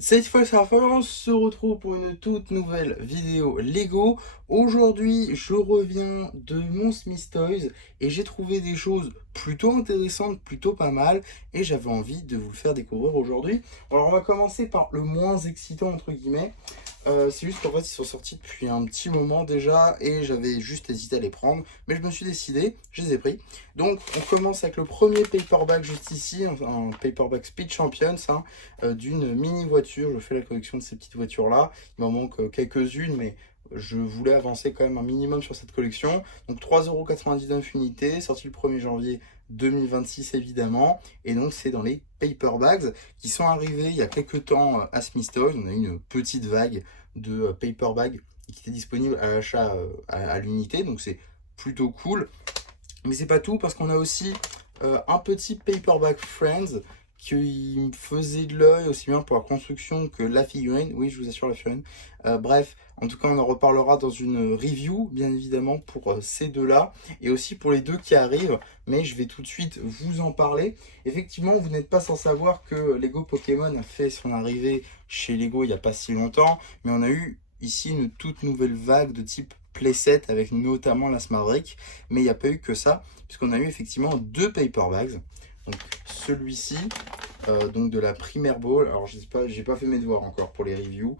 Cette fois, on se retrouve pour une toute nouvelle vidéo Lego. Aujourd'hui, je reviens de mon Smith Toys et j'ai trouvé des choses plutôt intéressantes, plutôt pas mal, et j'avais envie de vous le faire découvrir aujourd'hui. Alors, on va commencer par le moins excitant, entre guillemets. C'est juste qu'en fait, ils sont sortis depuis un petit moment déjà et j'avais juste hésité à les prendre, mais je me suis décidé, je les ai pris. Donc, on commence avec le premier paperback juste ici, un paperback Speed Champions, hein, d'une mini voiture. Je fais la collection de ces petites voitures-là. Il m'en manque quelques-unes, mais je voulais avancer quand même un minimum sur cette collection. Donc 3,99 € unité, sorti le 1er janvier 2026 évidemment. Et donc c'est dans les paperbacks qui sont arrivés il y a quelques temps à Smith Toys. On a eu une petite vague de paperback qui était disponible à l'achat à l'unité. Donc c'est plutôt cool. Mais c'est pas tout parce qu'on a aussi un petit paperback Friends qui me faisait de l'œil aussi bien pour la construction que la figurine. Oui, je vous assure la figurine. Bref, en tout cas, on en reparlera dans une review, bien évidemment, pour ces deux-là et aussi pour les deux qui arrivent. Mais je vais tout de suite vous en parler. Effectivement, vous n'êtes pas sans savoir que Lego Pokémon a fait son arrivée chez Lego il n'y a pas si longtemps, mais on a eu ici une toute nouvelle vague de type playset avec notamment la Smart Brick. Mais il n'y a pas eu que ça, puisqu'on a eu effectivement deux paperbacks. Donc celui-ci, donc de la Primaire Ball. Alors je sais pas, j'ai pas fait mes devoirs encore pour les reviews,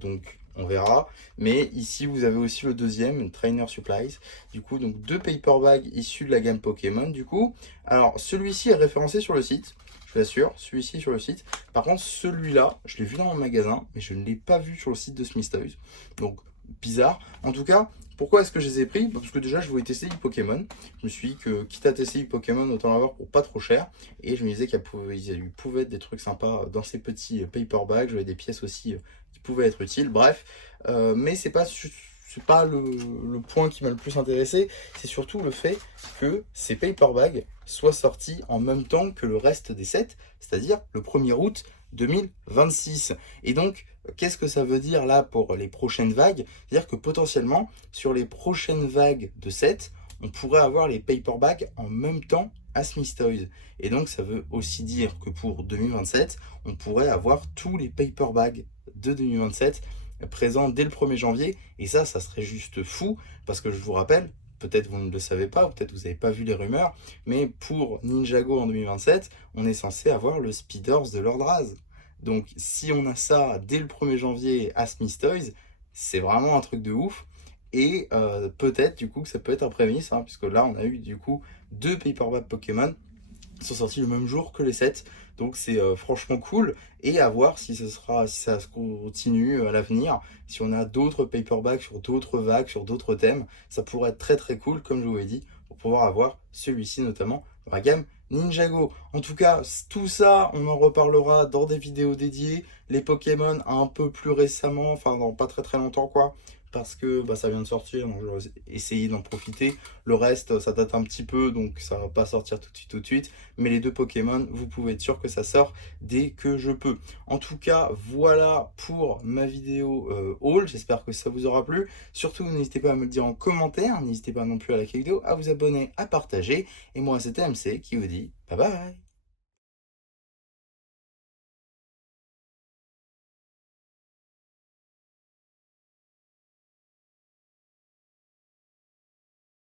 donc on verra. Mais ici vous avez aussi le deuxième, Trainer Supplies. Du coup, donc deux paperbacks issus de la gamme Pokémon. Du coup, alors celui-ci est référencé sur le site. Je vous assure, celui-ci sur le site. Par contre, celui-là, je l'ai vu dans mon magasin, mais je ne l'ai pas vu sur le site de Smith Toys. Donc, bizarre. En tout cas, pourquoi est-ce que je les ai pris? Parce que déjà, je voulais tester les Pokémon. Je me suis dit que, quitte à tester les Pokémon, autant l'avoir pour pas trop cher. Et je me disais qu'il pouvait être des trucs sympas dans ces petits paperbacks. J'avais des pièces aussi qui pouvaient être utiles. Bref, mais c'est pas le point qui m'a le plus intéressé, c'est surtout le fait que ces paperbacks soient sortis en même temps que le reste des sets, c'est-à-dire le 1er août 2026. Et donc, qu'est-ce que ça veut dire là pour les prochaines vagues? C'est-à-dire que potentiellement, sur les prochaines vagues de sets, on pourrait avoir les paperbacks en même temps à Smith Toys. Et donc, ça veut aussi dire que pour 2027, on pourrait avoir tous les paperbacks de 2027 présent dès le 1er janvier. Et ça serait juste fou, parce que je vous rappelle, peut-être vous ne le savez pas, ou peut-être vous n'avez pas vu les rumeurs, mais pour Ninjago en 2027, on est censé avoir le Speeders de Lord Raz. Donc si on a ça dès le 1er janvier à Smith Toys, c'est vraiment un truc de ouf. Et peut-être du coup que ça peut être un prémisse, hein, puisque là on a eu du coup deux paperback Pokémon sont sortis le même jour que les sets. Donc c'est franchement cool. Et à voir si ça se continue à l'avenir. Si on a d'autres paperbacks sur d'autres vagues, sur d'autres thèmes, ça pourrait être très très cool, comme je vous l'ai dit, pour pouvoir avoir celui-ci notamment dans la gamme Ninjago. En tout cas, tout ça, on en reparlera dans des vidéos dédiées. Les Pokémon un peu plus récemment, enfin dans pas très très longtemps quoi, parce que bah, ça vient de sortir, donc je vais essayer d'en profiter. Le reste, ça date un petit peu, donc ça va pas sortir tout de suite. Mais les deux Pokémon, vous pouvez être sûr que ça sort dès que je peux. En tout cas, voilà pour ma vidéo haul. J'espère que ça vous aura plu. Surtout, n'hésitez pas à me le dire en commentaire. N'hésitez pas non plus à liker la vidéo, à vous abonner, à partager. Et moi, c'était MC qui vous dit bye bye.